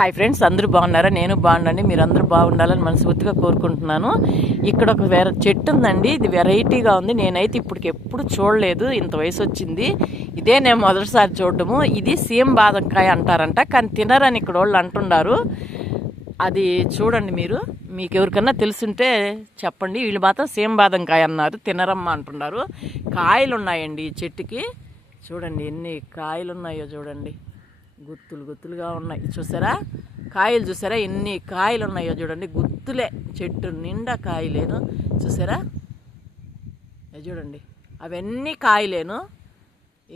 Hi friends, అందరూ బాగున్నారా? నేను బాగున్నాను. మీరు అందరూ బాగుండాలని మనస్ఫూర్తిగా కోరుకుంటున్నాను. ఇక్కడ ఒక చెట్టు ఉందండి. ఇది వెరైటీగా ఉంది. నేనైతే ఇప్పటికి ఎప్పుడు చూడలేదు. ఇంత వయసు వచ్చింది, ఇదే నేను మొదటిసారి చూడటము. ఇది సీఎం బాదంకాయ అంటారంట, కానీ తినరని ఇక్కడ వాళ్ళు అంటున్నారు. అది చూడండి, మీకు ఎవరికన్నా తెలుసుంటే చెప్పండి. వీళ్ళు మాత్రం సీఎం బాదంకాయ అన్నారు, తినరమ్మా అంటున్నారు. కాయలు ఉన్నాయండి ఈ చెట్టుకి. చూడండి ఎన్ని కాయలు ఉన్నాయో చూడండి. గుత్తులుగా ఉన్నాయి. చూసారా కాయలు? చూసారా ఎన్ని కాయలు ఉన్నాయో చూడండి. గుత్తులే, చెట్టు నిండా కాయలేను. చూసారా అది చూడండి, అవన్నీ కాయలేను.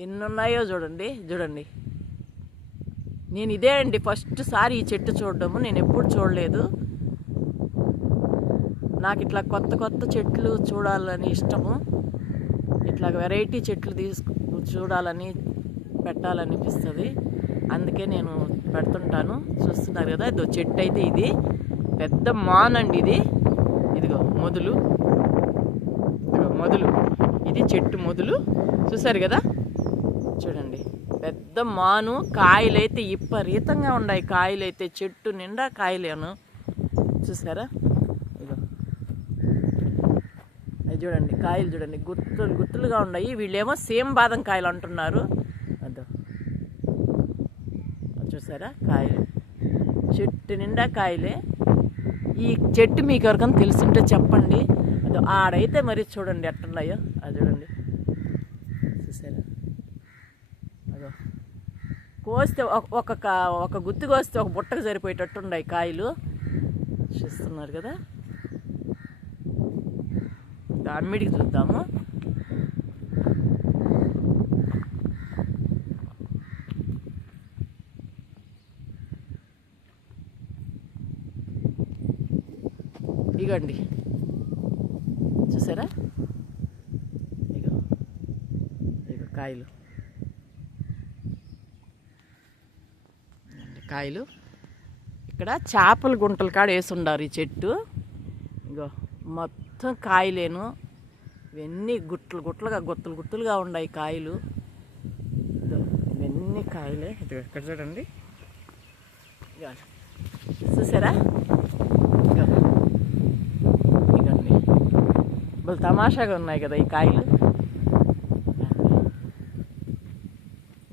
ఎన్ని ఉన్నాయో చూడండి. నేను ఇదే అండి ఫస్ట్ సారి ఈ చెట్టు చూడడము. నేను ఎప్పుడు చూడలేదు. నాకు ఇట్లా కొత్త చెట్లు చూడాలని ఇష్టము. ఇట్లా వెరైటీ చెట్లు చూడాలని పెట్టాలనిపిస్తుంది. అందుకే నేను పెడుతుంటాను. చూస్తున్నారు కదా, ఇదో చెట్టు అయితే ఇది పెద్ద మానండి. ఇదిగో మొదలు, ఇది చెట్టు మొదలు. చూసారు కదా, చూడండి పెద్ద మాను. కాయలైతే విపరీతంగా ఉన్నాయి. కాయలైతే చెట్టు నిండా కాయలేను. చూసారా, ఇదిగో అది చూడండి, కాయలు చూడండి, గుత్తులుగా ఉన్నాయి. వీళ్ళేమో సేమ్ బాదం కాయలు అంటున్నారు. అదో చూసారా, కాయలు చెట్టు నిండా కాయలే. ఈ చెట్టు మీకు ఎవరికైనా తెలుసుంటే చెప్పండి. అదో ఆడైతే మరి చూడండి ఎట్టున్నాయో. అది చూడండి, చూసారా, అదో కోస్తే ఒక గుత్తి కోస్తే ఒక బుట్టకు సరిపోయేటట్టున్నాయి కాయలు. చూస్తున్నారు కదా. అమ్మిడికి చూద్దాము. ఇగోండి, చూసారా, ఇగో కాయలు. ఇక్కడ చేపల గుంటల కాడ వేసుండారు ఈ చెట్టు. ఇగో మొత్తం కాయలేను. ఇవన్నీ గుత్తులుగా ఉన్నాయి కాయలు. ఇవన్నీ కాయలే. ఇది ఎక్కడ చూడండి, చూసారా. వాళ్ళు తమాషాగా ఉన్నాయి కదా ఈ కాయలు.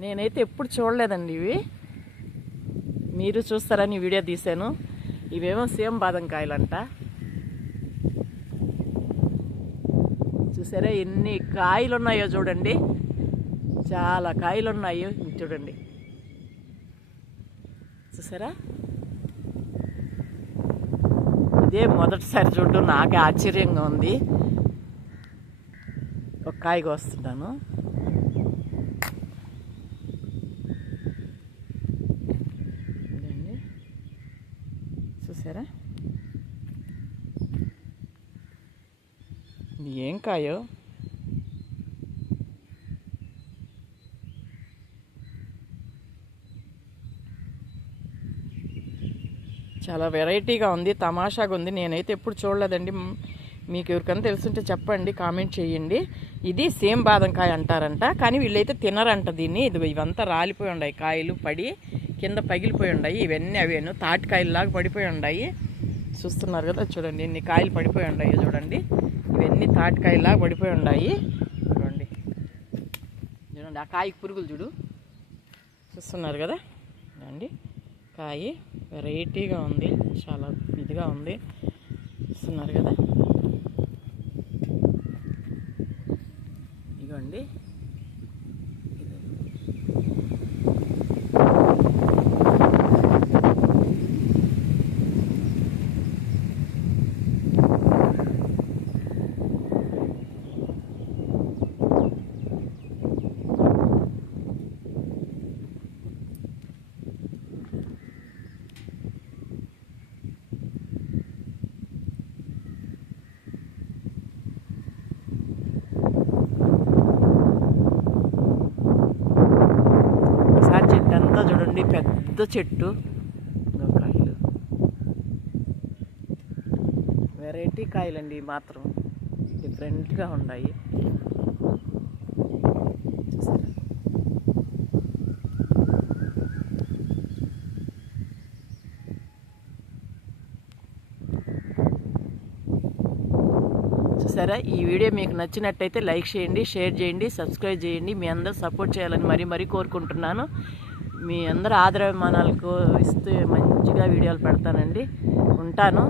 నేనైతే ఎప్పుడు చూడలేదండి ఇవి. మీరు చూస్తారని వీడియో తీశాను. ఇవేమో సేమ్ బాదం కాయలు అంట. చూసారా ఎన్ని కాయలు ఉన్నాయో చూడండి. చాలా కాయలు ఉన్నాయి చూడండి. చూసారా, ఇదే మొదటిసారి చూడడం నాకే ఆశ్చర్యంగా ఉంది. ఒక కాయ కోస్తున్నాను. చూసారా, ఇది ఏం కాయో. చాలా వెరైటీగా ఉంది, తమాషాగా ఉంది. నేనైతే ఎప్పుడు చూడలేదండి. మీకు ఎవరికైనా తెలుసుంటే చెప్పండి, కామెంట్ చేయండి. ఇది సేమ్ బాదంకాయ అంటారంట, కానీ వీళ్ళైతే తినరంట దీన్ని. ఇవంతా రాలిపోయి ఉన్నాయి, కాయలు పడి కింద పగిలిపోయి ఉన్నాయి. ఇవన్నీ అవేను తాటికాయల్లాగా పడిపోయి ఉన్నాయి. చూస్తున్నారు కదా, చూడండి ఎన్ని కాయలు పడిపోయి ఉన్నాయి చూడండి. ఇవన్నీ తాటికాయల్లాగా పడిపోయి ఉన్నాయి. చూడండి ఆ కాయకి పురుగులు చూస్తున్నారు కదా. చూడండి కాయ వెరైటీగా ఉంది, చాలా ఇదిగా ఉంది. చూస్తున్నారు కదా. ఇదిగోండి, చూడండి పెద్ద చెట్టు. కాయలు వెరైటీ కాయలండి, మాత్రం డిఫరెంట్గా ఉన్నాయి. చూసారా, ఈ వీడియో మీకు నచ్చినట్టయితే లైక్ చేయండి, షేర్ చేయండి, సబ్స్క్రైబ్ చేయండి. మీ అందరూ సపోర్ట్ చేయాలని మరీ కోరుకుంటున్నాను. మీ అందరూ ఆదరాభిమానాలకు ఇస్తూ మంచిగా వీడియోలు పెడతానండి. ఉంటాను.